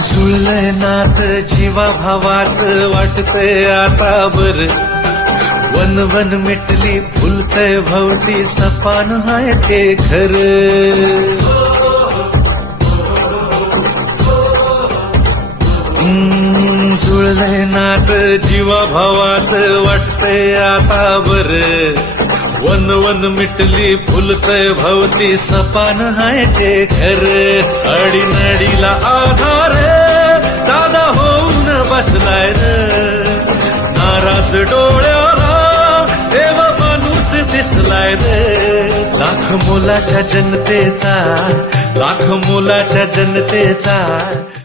जुळलंय नात जीवा भावाचं वाटतंय आता बर, वन वन मिटली फुलतय भवती सपान हाय ते खर. जुळलंय नात जीवा भावाचं वाटतंय आता बर, वन वन मिटली फुलतय भवती सपान हाय ते खर. अडीनडीला आधार दादा होऊन बसलाय र, नाराज डोळ्याला देव माणूस दिसलाय रे. लाख मोलाच्या जनतेचा, लाख मोलाच्या जनतेचा